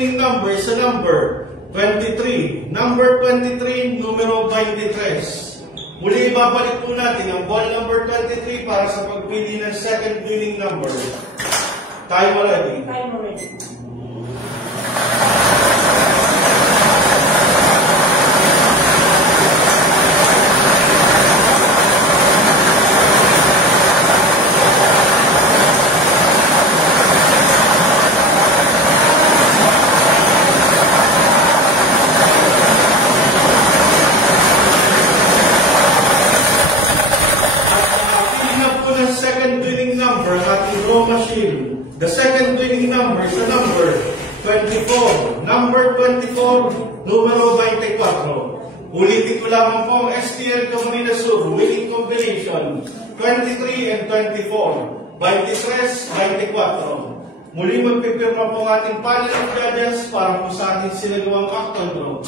winning number sa number 23. Number 23, numero 23. Muli ibabalik po natin ang ball number 23 para sa pagpili ng second winning number. Time already. Time already. The second winning number sa number 24. Number 24, numero 24. Ulitin ko lamang po ang STL Camarines Sur winning combination 23 and 24. 23, 24. Muli magpipirma po ang ating panel of judges para po sa ating sinagawang act control.